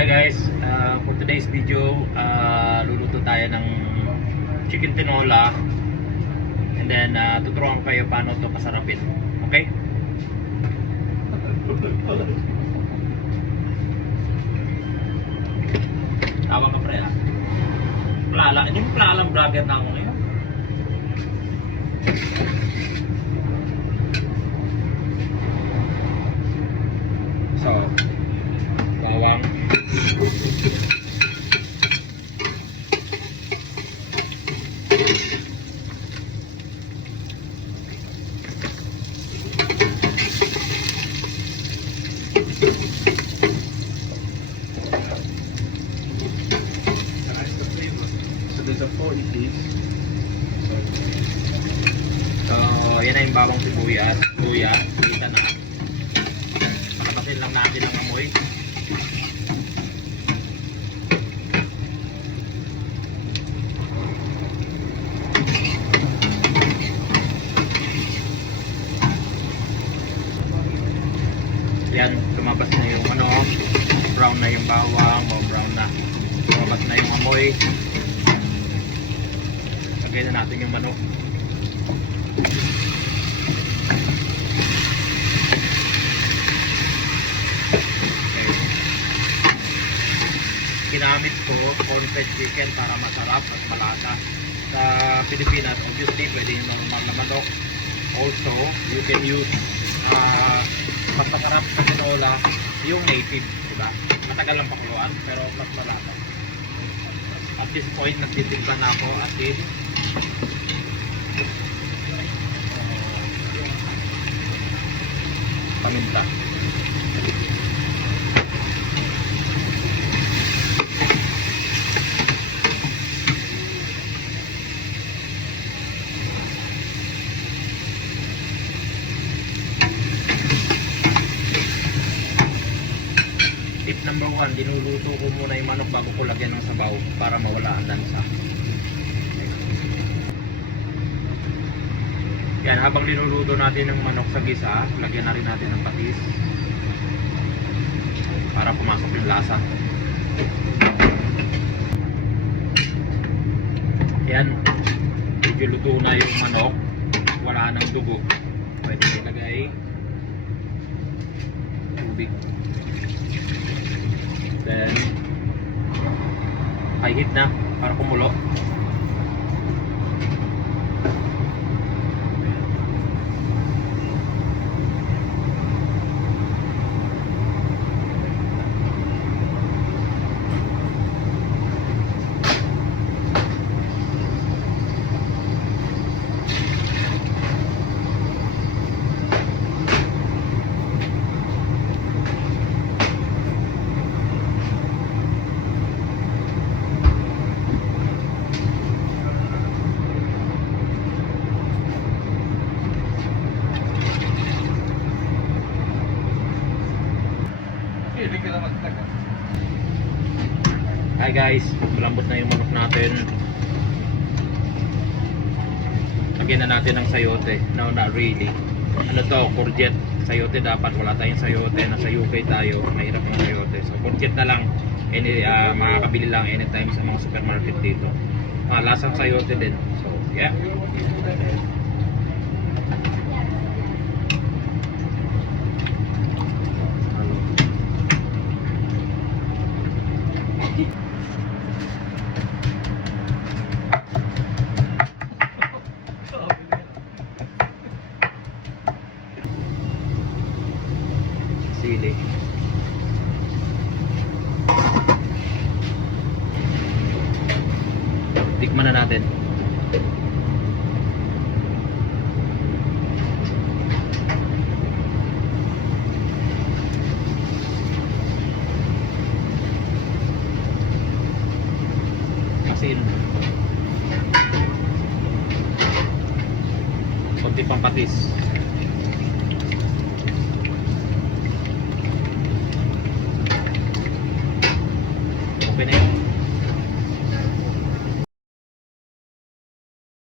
Hi guys, for today's video, luluto tayo ng chicken tinola and then tuturuan ko kayo paano ito pasarapin. Okay? Tawag ka pre ha? Plala, hindi mo plala ang vlogger na ako ngayon. So, bawang. So there's a 40 piece. So yan na yung bawang sibuyas, luya, kita na. Pakatasin lang natin ang amoy. Yan, lumabas na yung brown na yung bawang, brown na. Lumabas na yung amoy. Lagyan na natin yung manok. Okay. Ginamit ko corn-fed chicken para masarap at malasa. Sa Pilipinas, obviously, pwede yung normal na manok. Also, you can use mas masarap sa tinola yung native, diba? Matagal lang pakuluan, pero mas malasa. At this point, nagtitimpla na ako asin. Paminta. Tip number 1, dinuluto ko muna yung manok bago ko lagyan ng sabaw para mawala ang lansa. Yan, habang dinuluto natin ng manok sa gisa, lagyan na rin natin ng patis para pumasok yung lasa. Yan, medyo luto na yung manok, wala nang dugo, pwede ilagay tubig. Then high heat na para kumulo. Hi guys, malambot na yung manok natin. Lagyan na natin ng sayote. No, not really. Ano to, courgette. Sayote dapat, wala tayong sayote. Nasa UK tayo, mahirap ng sayote. So courgette na lang. Makakabili lang anytime sa mga supermarket dito. Lasang sayote din. So yeah. Sili. Tikman na natin. Asin. Konti pang patis.